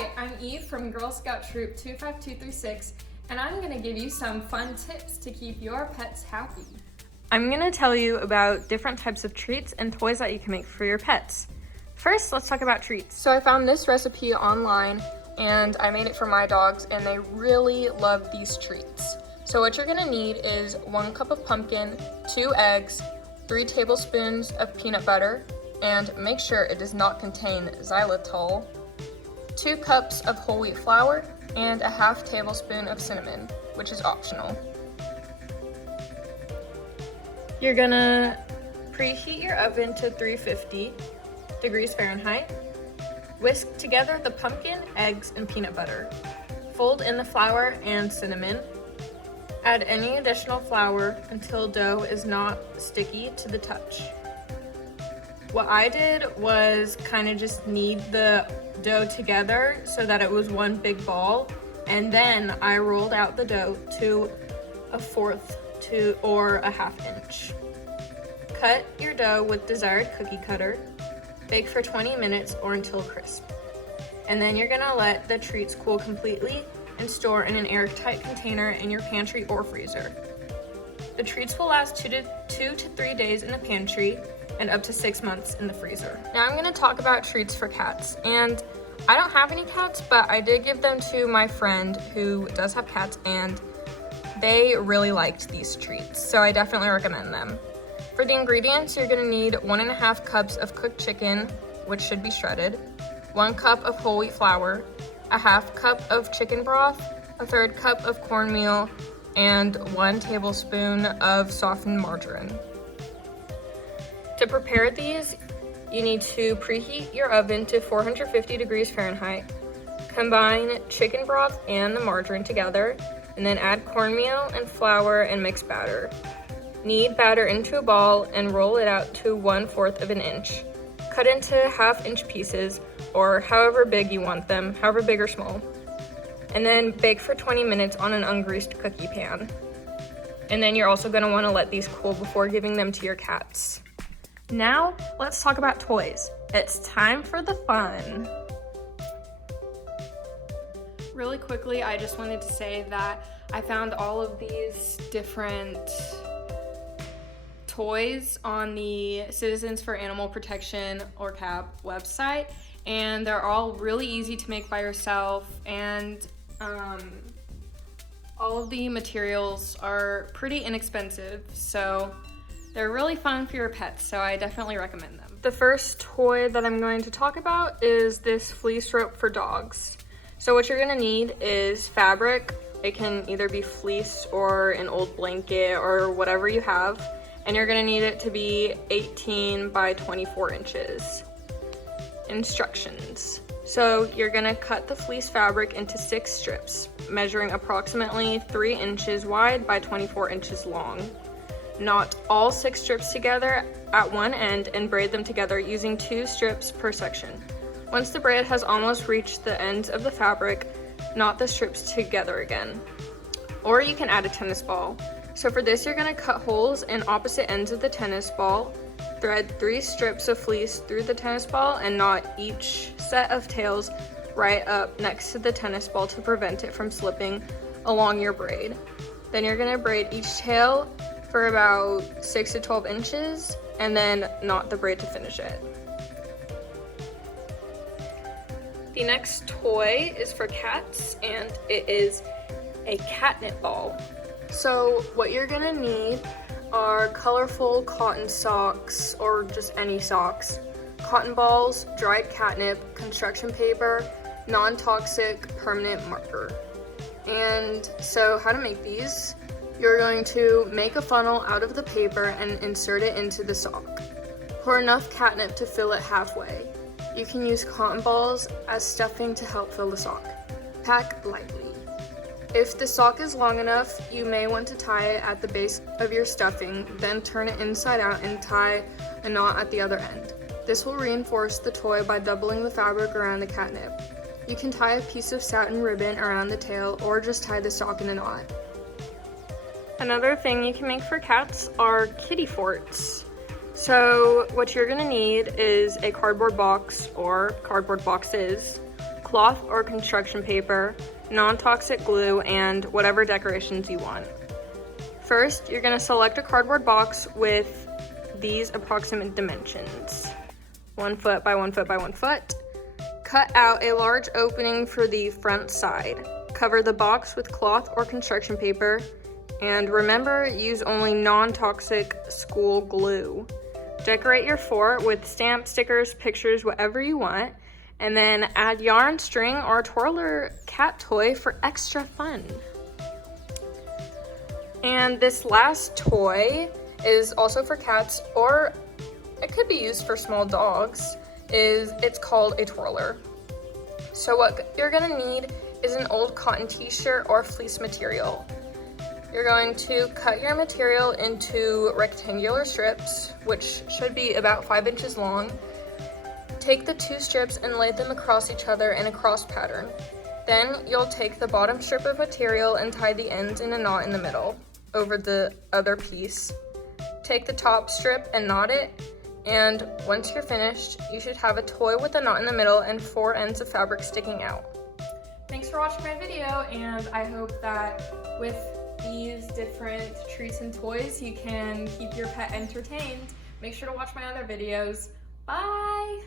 Hi, I'm Eve from Girl Scout Troop 25236, and I'm going to give you some fun tips to keep your pets happy. I'm going to tell you about different types of treats and toys that you can make for your pets. First, let's talk about treats. So I found this recipe online and I made it for my dogs and they really love these treats. So what you're going to need is 1 cup of pumpkin, 2 eggs, 3 tablespoons of peanut butter, and make sure it does not contain xylitol, 2 cups of whole wheat flour, and a half tablespoon of cinnamon, which is optional. You're gonna preheat your oven to 350 degrees Fahrenheit. Whisk together the pumpkin, eggs, and peanut butter. Fold in the flour and cinnamon. Add any additional flour until dough is not sticky to the touch. What I did was kind of just knead the dough together so that it was one big ball, and then I rolled out the dough to 1/4 or a 1/2 inch. Cut your dough with desired cookie cutter. Bake for 20 minutes or until crisp. And then you're gonna let the treats cool completely and store in an airtight container in your pantry or freezer. The treats will last 2 to 3 days in the pantry and up to 6 months in the freezer. Now I'm gonna talk about treats for cats. And I don't have any cats, but I did give them to my friend who does have cats, and they really liked these treats, so I definitely recommend them. For the ingredients, you're gonna need 1.5 cups of cooked chicken, which should be shredded, 1 cup of whole wheat flour, a 1/2 cup of chicken broth, a 1/3 cup of cornmeal, and 1 tablespoon of softened margarine. To prepare these, you need to preheat your oven to 450 degrees Fahrenheit. Combine chicken broth and the margarine together, and then add cornmeal and flour and mix batter. Knead batter into a ball and roll it out to 1/4 of an inch. Cut into 1/2 inch pieces, or however big you want them, however big or small. And then bake for 20 minutes on an ungreased cookie pan. And then you're also gonna wanna let these cool before giving them to your cats. Now, let's talk about toys. It's time for the fun. Really quickly, I just wanted to say that I found all of these different toys on the Citizens for Animal Protection, or CAP, website, and they're all really easy to make by yourself, and all of the materials are pretty inexpensive, so they're really fun for your pets, so I definitely recommend them. The first toy that I'm going to talk about is this fleece rope for dogs. So what you're gonna need is fabric. It can either be fleece or an old blanket or whatever you have. And you're gonna need it to be 18 by 24 inches. Instructions. So you're gonna cut the fleece fabric into 6 strips, measuring approximately 3 inches wide by 24 inches long. Knot all 6 strips together at one end and braid them together using 2 strips per section. Once the braid has almost reached the ends of the fabric, knot the strips together again. Or you can add a tennis ball. So for this, you're gonna cut holes in opposite ends of the tennis ball, thread 3 strips of fleece through the tennis ball, and knot each set of tails right up next to the tennis ball to prevent it from slipping along your braid. Then you're gonna braid each tail for about 6 to 12 inches, and then knot the braid to finish it. The next toy is for cats, and it is a catnip ball. So what you're gonna need are colorful cotton socks, or just any socks, cotton balls, dried catnip, construction paper, non-toxic permanent marker. And so how to make these? You're going to make a funnel out of the paper and insert it into the sock. Pour enough catnip to fill it halfway. You can use cotton balls as stuffing to help fill the sock. Pack lightly. If the sock is long enough, you may want to tie it at the base of your stuffing, then turn it inside out and tie a knot at the other end. This will reinforce the toy by doubling the fabric around the catnip. You can tie a piece of satin ribbon around the tail, or just tie the sock in a knot. Another thing you can make for cats are kitty forts. So what you're gonna need is a cardboard box or cardboard boxes, cloth or construction paper, non-toxic glue, and whatever decorations you want. First, you're going to select a cardboard box with these approximate dimensions. 1 foot by 1 foot by 1 foot. Cut out a large opening for the front side. Cover the box with cloth or construction paper, and remember, use only non-toxic school glue. Decorate your fort with stamps, stickers, pictures, whatever you want, and then add yarn, string, or a twirler cat toy for extra fun. And this last toy is also for cats, or it could be used for small dogs. It's called a twirler. So what you're gonna need is an old cotton t-shirt or fleece material. You're going to cut your material into rectangular strips, which should be about 5 inches long. Take the 2 strips and lay them across each other in a cross pattern. Then you'll take the bottom strip of material and tie the ends in a knot in the middle over the other piece. Take the top strip and knot it, and once you're finished, you should have a toy with a knot in the middle and 4 ends of fabric sticking out. Thanks for watching my video, and I hope that with these different treats and toys, you can keep your pet entertained. Make sure to watch my other videos. Bye!